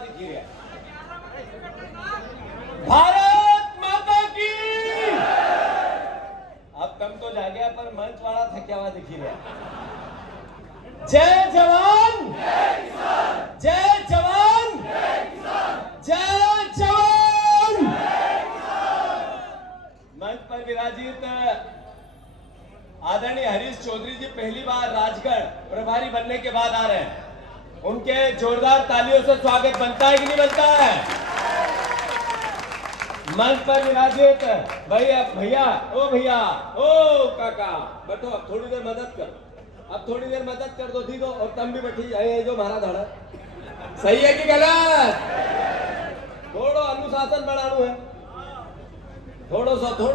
दिखी रहा भारत माता की। अब कम तो जा गया पर मंच वाला थक्या हुआ दिखी रहा। जय जवान जय जवान जय जवान। मंच पर विराजित आदरणीय हरीश चौधरी जी पहली बार राजगढ़ प्रभारी बनने के बाद आ रहे हैं। उनके जोरदार तालियों से स्वागत बनता है कि नहीं बनता है। मंच पर विराजित भैया भैया ओ काका बैठो, अब थोड़ी देर मदद कर, अब थोड़ी देर मदद कर दो दी दो, और तुम भी बैठी ये जो मारा धड़ा सही है कि गलत। थोड़ो अनुशासन बढ़ाना है, थोड़ो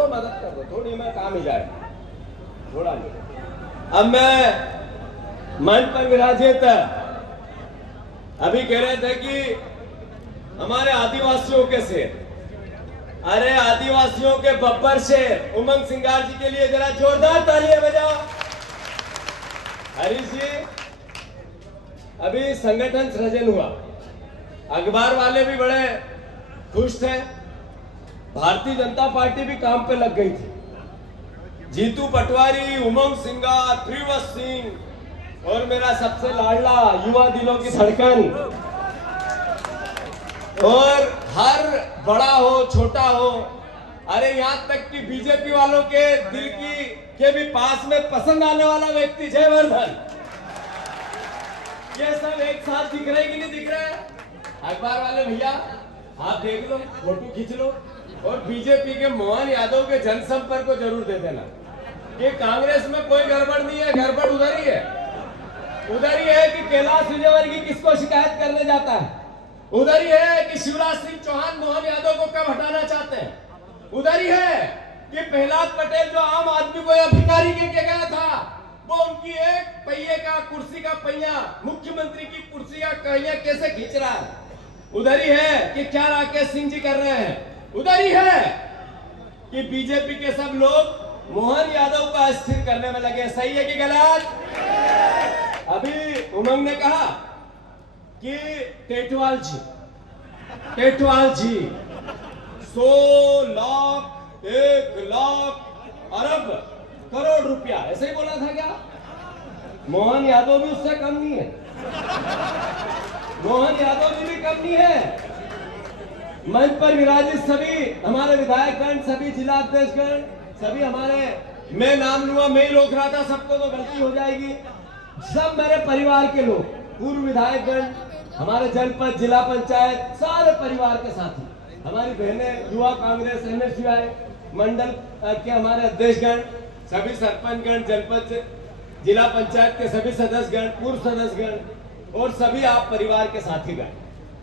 मदद कर दो, थोड़ी में काम ही जाए, थोड़ा नहीं। अब मैं मंच पर विराजित अभी कह रहे थे कि हमारे आदिवासियों के शेर, अरे आदिवासियों के बब्बर शेर उमंग सिंगार जी के लिए जरा जोरदार तालियां बजाओ। हरीश जी अभी संगठन सृजन हुआ, अखबार वाले भी बड़े खुश थे, भारतीय जनता पार्टी भी काम पे लग गई थी। जीतू पटवारी, उमंग सिंगार, प्रिवस सिंह और मेरा सबसे लाडला युवा दिलों की धड़कन, और हर बड़ा हो छोटा हो, अरे यहाँ तक कि बीजेपी वालों के दिल के भी पास में पसंद आने वाला व्यक्ति जयवर्धन, ये सब एक साथ दिख रहे कि नहीं दिख रहे। अखबार वाले भैया आप देख लो, फोटो खींच लो, और बीजेपी के मोहन यादव के जनसंपर्क को जरूर दे देना कि कांग्रेस में कोई गड़बड़ नहीं है, गड़बड़ उधर ही है कि कैलाश विजयवर्गीय किसको शिकायत करने जाता है, उधर ही है कि शिवराज सिंह चौहान मोहन यादव को कब हटाना चाहते हैं, उधर ही है कि प्रहलाद पटेल जो आम आदमी को यह भिखारी के गया था, वो उनकी एक पहिए का कुर्सी का पहिया मुख्यमंत्री की कुर्सी का पहिया कैसे खींच रहा है, उधर ही है कि क्या राकेश सिंह जी कर रहे हैं, उधर ही है कि बीजेपी के सब लोग मोहन यादव को अस्थिर करने में लगे। सही है कि गलत। अभी उमंग ने कहा कि टेटवाल जी 100 लाख 1 लाख अरब करोड़ रुपया ऐसे ही बोला था क्या। मोहन यादव भी उससे कम नहीं है, मोहन यादव जी भी कम नहीं है। मंच पर विराजित सभी हमारे विधायकगण, सभी जिला अध्यक्षगण, सभी हमारे, मैं नाम लूंगा, मैं ही रोक रहा था सबको तो गलती हो जाएगी, सब मेरे परिवार के लोग, पूर्व विधायकगण, हमारे जनपद जिला पंचायत सारे परिवार के साथी, हमारी बहनें, युवा कांग्रेस, एनएसयूआई मंडल के हमारे अध्यक्षगण, सभी सरपंचगण, जनपद जिला पंचायत के सभी सदस्यगण, पूर्व सदस्यगण और सभी आप परिवार के साथीगण।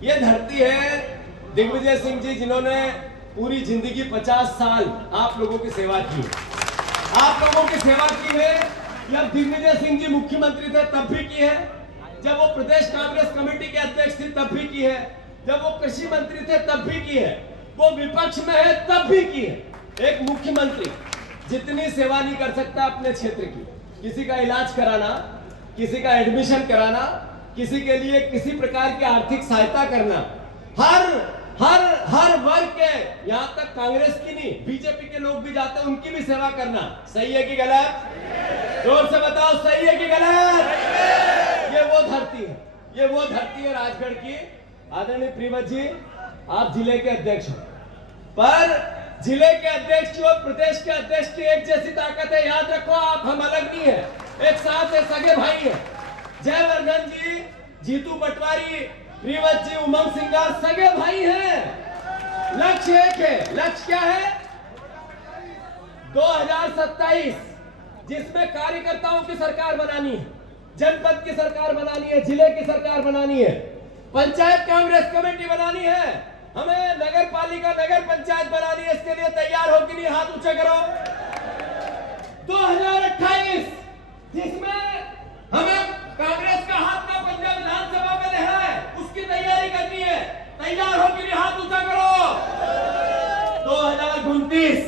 ये धरती है दिग्विजय सिंह जी जिन्होंने पूरी जिंदगी 50 साल आप लोगों की सेवा की, आप लोगों की सेवा की है। जब दिग्विजय सिंह जी मुख्यमंत्री थे तब भी की है, जब वो प्रदेश कांग्रेस कमेटी के अध्यक्ष थे तब भी की है, जब वो कृषि मंत्री थे तब भी की है, वो विपक्ष में है तब भी की है। एक मुख्यमंत्री जितनी सेवा नहीं कर सकता अपने क्षेत्र की, किसी का इलाज कराना, किसी का एडमिशन कराना, किसी के लिए किसी प्रकार की आर्थिक सहायता करना, हर वर्ग के, यहाँ तक कांग्रेस की नहीं बीजेपी के लोग भी जाते हैं, उनकी भी सेवा करना। सही है कि गलत। जोर से बताओ सही है कि गलत। ये वो धरती है, ये वो धरती है राजगढ़ की। आदरणीय प्रिवत जी आप जिले के अध्यक्ष हो, पर जिले के अध्यक्ष की और प्रदेश के अध्यक्ष की एक जैसी ताकत है, याद रखो आप, हम अलग नहीं है, एक साथ है, सगे भाई है। जयवर्धन जी, जीतू पटवारी, प्रिवत जी, उमंग सिंगार सगे भाई हैं। लक्ष्य एक है, लक्ष्य क्या है 2027 जिसमें कार्यकर्ताओं की सरकार बनानी है, जनपद की सरकार बनानी है, जिले की सरकार बनानी है, पंचायत कांग्रेस कमेटी बनानी है, हमें नगर पालिका नगर पंचायत बनानी है। इसके लिए तैयार हो कि नहीं, हाथ ऊंचे करो। 2028 जिसमें हमें कांग्रेस का हाथ का पंजा विधानसभा में है, उसकी तैयारी करनी है। तैयार हो कि नहीं, हाथ ऊंचा करो। 2029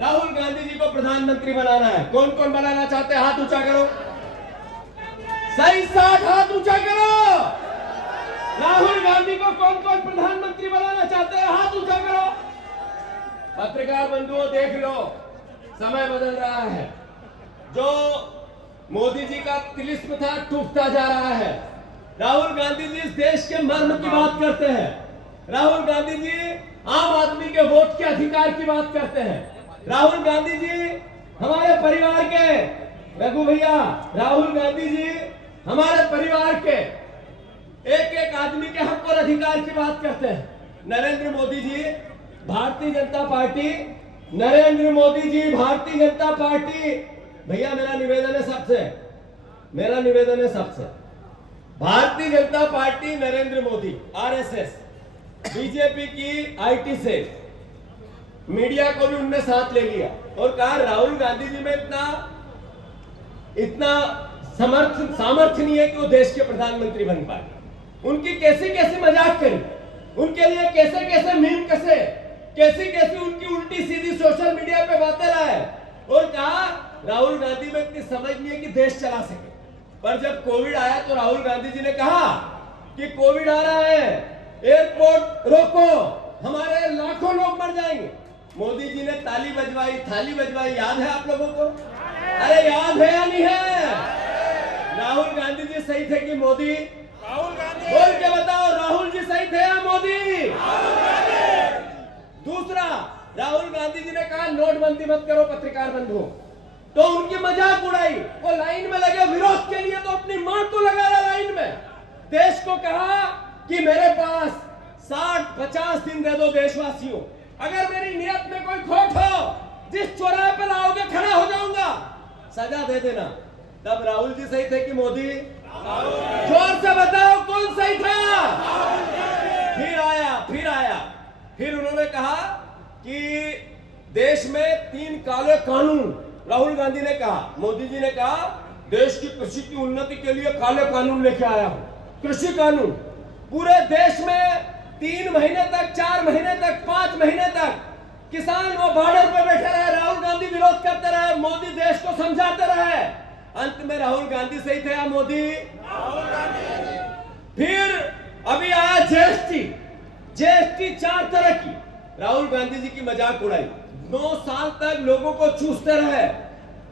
राहुल गांधी जी को प्रधानमंत्री बनाना है। कौन कौन बनाना चाहते हैं, हाथ ऊंचा करो। सही 60 हाथ ऊंचा करो। राहुल गांधी को कौन कौन प्रधानमंत्री बनाना चाहते हैं? हाथ ऊंचा करो। पत्रकार बंधुओं, देख लो, समय बदल रहा है। जो मोदी जी का तिलिस्म था टूटता जा रहा है। राहुल गांधी जी इस देश के मर्म की बात करते हैं। राहुल गांधी जी आम आदमी के वोट के अधिकार की बात करते हैं। राहुल गांधी जी हमारे परिवार के, रघु भैया, राहुल गांधी जी हमारे परिवार के एक एक आदमी के हक और अधिकार की बात करते हैं। नरेंद्र मोदी जी भारतीय जनता पार्टी, नरेंद्र मोदी जी भारतीय जनता पार्टी, भैया मेरा निवेदन है सबसे, मेरा निवेदन है सबसे, Bharatiya Janata party, Narendra Modi, RSS, BJP की आईटी से मीडिया को भी उनने साथ ले लिया और कहा राहुल गांधी जी में इतना सामर्थ्य नहीं है कि वो देश के प्रधानमंत्री बन पाए। उनकी कैसे कैसे मजाक करी, उनके लिए कैसे कैसे मीम कसे, कैसी कैसी उनकी उल्टी सीधी सोशल मीडिया पे बातें लाए और कहा राहुल गांधी में इतनी समझ नहीं है कि देश चला सके। पर जब कोविड आया तो राहुल गांधी जी ने कहा कि कोविड आ रहा है, एयरपोर्ट रोको, हमारे लाखों लोग मर जाएंगे। मोदी जी ने ताली बजवाई, थाली बजवाई, याद है आप लोगों को? अरे याद है या नहीं है? राहुल गांधी जी सही थे कि मोदी? राहुल गांधी बोल के बताओ, राहुल जी सही थे या मोदी? दूसरा, राहुल गांधी जी ने कहा नोटबंदी मत करो पत्रकार बंधुओं, तो उनकी मजाक उड़ाई। वो लाइन में लगे विरोध के लिए तो अपनी मां को लगा रहा लाइन में। देश को कहा कि मेरे पास 60-50 दिन दे दो देशवासियों, अगर मेरी नियत में कोई खोट हो, जिस चौराहे पे लाओगे खड़ा हो जाऊंगा, सजा दे देना। तब राहुल जी सही थे कि मोदी? जोर से बताओ कौन सही था? फिर आया, फिर उन्होंने कहा कि देश में 3 काले कानून, राहुल गांधी ने कहा, मोदी जी ने कहा देश की कृषि की उन्नति के लिए काले कानून लेके आया हूं। कृषि कानून पूरे देश में 3 महीने तक, 4 महीने तक, 5 महीने तक किसान वो बॉर्डर पे बैठे रहे, राहुल गांधी विरोध करते रहे, मोदी देश को समझाते रहे। अंत में राहुल गांधी सही थे या मोदी? फिर अभी आया जीएसटी 4 तरह की, राहुल गांधी जी की मजाक उड़ाई। 9 साल तक लोगों को चूसते रहे,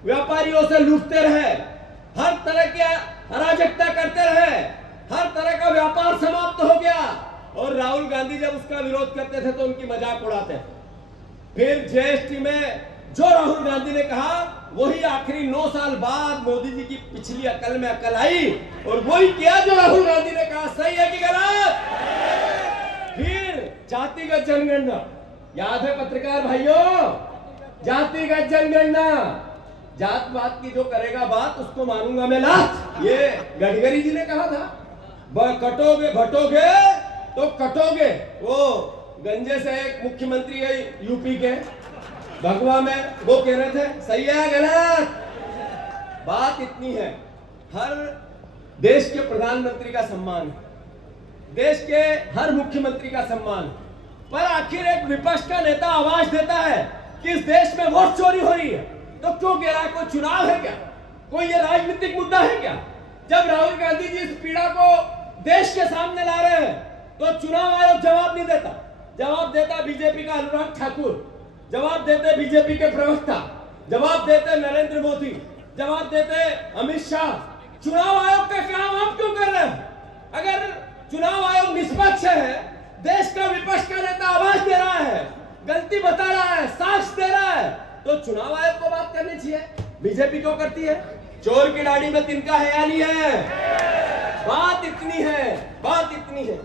व्यापारियों से लूटते रहे, हर तरह की अराजकता करते रहे, हर तरह का व्यापार समाप्त हो गया और राहुल गांधी जब उसका विरोध करते थे तो उनकी मजाक उड़ाते थे। फिर जीएसटी में जो राहुल गांधी ने कहा वही आखिरी 9 साल बाद मोदी जी की पिछली अकल में अकल आई और वही किया जो राहुल गांधी ने कहा। सही है कि गलत? फिर जातिगत जनगणना, याद है पत्रकार भाइयों? जातिगत जनगणना, जात पात की जो करेगा बात उसको मानूंगा मैं लात, ये गडकरी जी ने कहा था। कटोगे भटोगे तो कटोगे। वो गंजे से एक मुख्यमंत्री है यूपी के, भगवा में, वो कह रहे थे। सही है गलत? बात इतनी है, हर देश के प्रधानमंत्री का सम्मान, देश के हर मुख्यमंत्री का सम्मान, पर आखिर एक विपक्ष का नेता आवाज देता है कि इस देश में वोट चोरी हो रही है, तो क्यों कह रहा है? कोई चुनाव है क्या? कोई ये राजनीतिक मुद्दा है क्या? जब राहुल गांधी जी इस पीड़ा को देश के सामने ला रहे हैं तो चुनाव आयोग जवाब नहीं देता। जवाब देता बीजेपी का अनुराग ठाकुर, जवाब देते बीजेपी के प्रवक्ता, जवाब देते नरेंद्र मोदी, जवाब देते अमित शाह। चुनाव आयोग का काम आप क्यों कर रहे हैं? अगर चुनाव आयोग निष्पक्ष है, देश का विपक्ष का नेता आवाज दे रहा है, गलती बता रहा है, साक्ष्य दे रहा है, तो चुनाव आयोग को बात करनी चाहिए। बीजेपी क्यों करती है? चोर की दाढ़ी में तिनका है या नहीं है? बात इतनी है, बात इतनी है।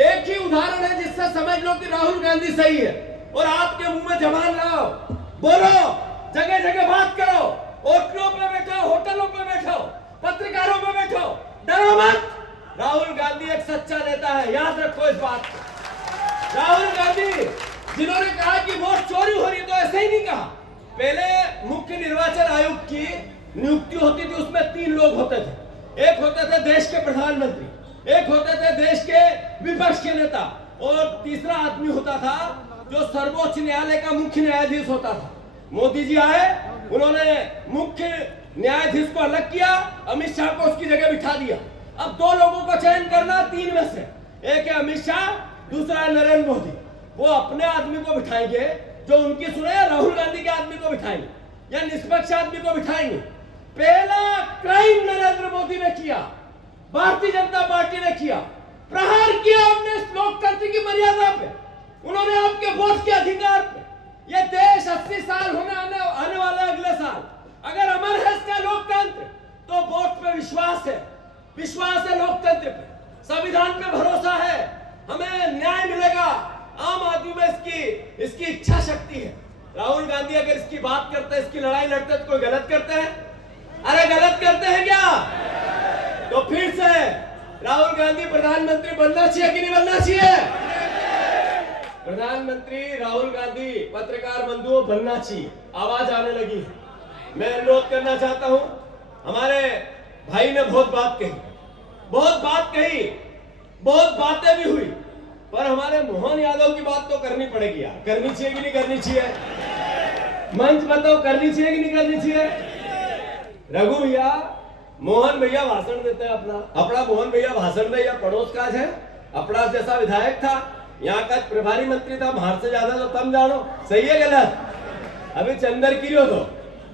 एक ही उदाहरण है जिससे समझ लो कि राहुल गांधी सही है और आपके मुंह में जबान लाओ, बोलो, जगह जगह बात करो, होटलों पे बैठो, होटलों पे बैठो, पत्रकारों पे बैठो, डरो मत। राहुल गांधी एक सच्चा नेता है, याद रखो इस बात को। राहुल गांधी जिन्होंने कहा कि वोट चोरी हो रही है तो ऐसे ही नहीं कहा। पहले मुख्य निर्वाचन आयुक्त की नियुक्ति होती थी, उसमें 3 लोग होते थे। एक होते थे देश के प्रधानमंत्री, एक होते थे देश के विपक्ष के नेता और तीसरा आदमी होता था जो सर्वोच्च न्यायालय का मुख्य न्यायाधीश होता था। मोदी जी आए, उन्होंने मुख्य न्यायाधीश को अलग किया, अमित शाह को उसकी जगह बिठा दिया। अब 2 लोगों को चयन करना 3 में से, एक है अमित शाह, दूसरा है नरेंद्र मोदी। वो अपने आदमी को बिठाएंगे जो उनकी सुने, या राहुल गांधी के आदमी को बिठाएंगे, या निष्पक्ष आदमी को बिठाएंगे। पहला क्राइम नरेंद्र मोदी ने किया, भारतीय जनता पार्टी ने किया, प्रहार किया उन्होंने लोकतंत्र की मर्यादा पे, उन्होंने आपके वोट के अधिकार पे। ये देश 80 साल आने वाले अगले साल, अगर अमर है इसका लोकतंत्र, तो वोट पे विश्वास है, विश्वास है लोकतंत्र पे, संविधान पे भरोसा है, हमें न्याय मिलेगा। आम आदमी में इसकी इच्छा शक्ति है। राहुल गांधी अगर इसकी बात करते हैं, इसकी लड़ाई लड़ते हैं, तो कोई गलत करते हैं? अरे गलत करते हैं क्या? तो फिर से राहुल गांधी प्रधानमंत्री बनना चाहिए कि नहीं बनना चाहिए? प्रधानमंत्री राहुल गांधी पत्रकार बंधुओं बनना चाहिए। आवाज आने लगी है। मैं अनुरोध करना चाहता हूं, हमारे भाई ने बहुत बात कही, बहुत बात कही, बहुत बातें भी हुई, पर हमारे मोहन यादव की बात तो करनी पड़ेगी यार। करनी चाहिए कि नहीं करनी चाहिए? मंच बताओ, करनी चाहिए कि नहीं करनी चाहिए? रघु भैया, मोहन भैया भाषण देते हैं अपना मोहन भैया भाषण दे, या पड़ोस का है, अपना जैसा विधायक था, यहाँ का प्रभारी मंत्री था, बाहर से ज्यादा तो तम जानो। सही है गलत? अभी चंदर किलो तो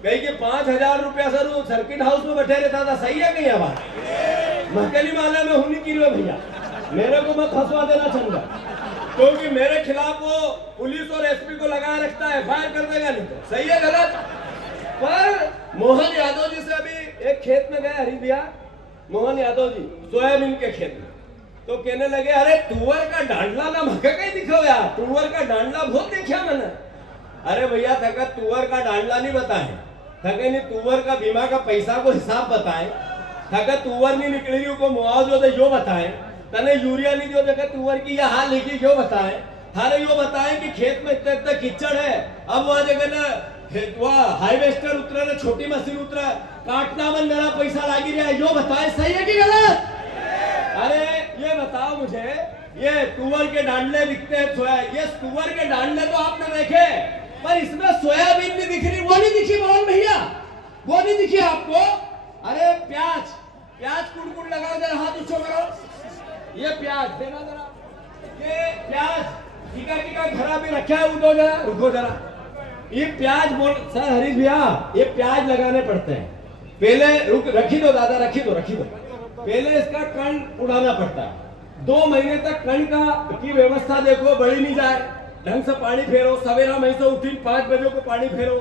कहीं कि 5,000 रुपया सर सर्किट हाउस में बैठे रहता था। सही है कहीं? बात महकली माला में हुनी किलो भैया, मेरे को मत हंसवा देना चंदा, क्योंकि मेरे खिलाफ वो पुलिस और एसपी को लगाए रखता है, फायर कर देगा नहीं तो। सही है गलत? पर मोहन यादव जी से अभी एक खेत में गए हरी भैया, मोहन यादव जी सोयाबीन के खेत में, तो कहने लगे अरे तुअर का डांडला ना मका कहीं दिखाओ यार, तुअर का डांडला बहुत देखा मैंने। अरे भैया थका तुअर का डांडला नहीं बताए, थके नहीं तुअर का बीमा का पैसा को हिसाब बताए, थका तुअर नहीं निकली को मुआवजा दे जो बताए, तने यूरिया नहीं दियो देखा तुअर की यह हाल लिखी क्यों बताए, थारे यो बताए कि खेत में इतना इतना कीचड़ है, अब वहां जगह ना हाईवेस्टर उतरा ना छोटी मशीन उतरा, काटना में मेरा पैसा लागी रहा है, यो बताए। सही है कि गलत? अरे ये बताओ मुझे, ये तुअर के डांडले दिखते हैं, ये तुअर के डांडले तो आपने देखे, पर इसमें सोयाबीन नहीं दिख रही, वो नहीं दिखी मोहन भैया, वो नहीं दिखी आपको? अरे प्याज कुड़ लगाओ जरा, हाथ ऊंचो करो, ये प्याज देना जरा, ये प्याज टीका घरा भी रखा है, उठो जरा, रुको जरा, ये प्याज बोल सर हरीश भैया, ये प्याज लगाने पड़ते हैं, पहले रखी दो दादा, रखी दो, पहले इसका कण उड़ाना पड़ता है, 2 महीने तक कण की व्यवस्था देखो, बढ़ी नहीं जाए, ढंग से पानी फेरो, सवेरा मई से उठी 5 बजे को पानी फेरो,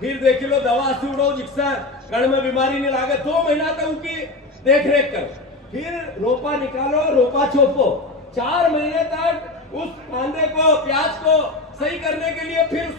फिर देख लो दवा से उड़ो जिससे कण में बीमारी नहीं लागे, 2 महीना तक उनकी देख रेख करो, फिर रोपा निकालो, रोपा छोपो, 4 महीने तक उस कांदे को प्याज को सही करने के लिए फिर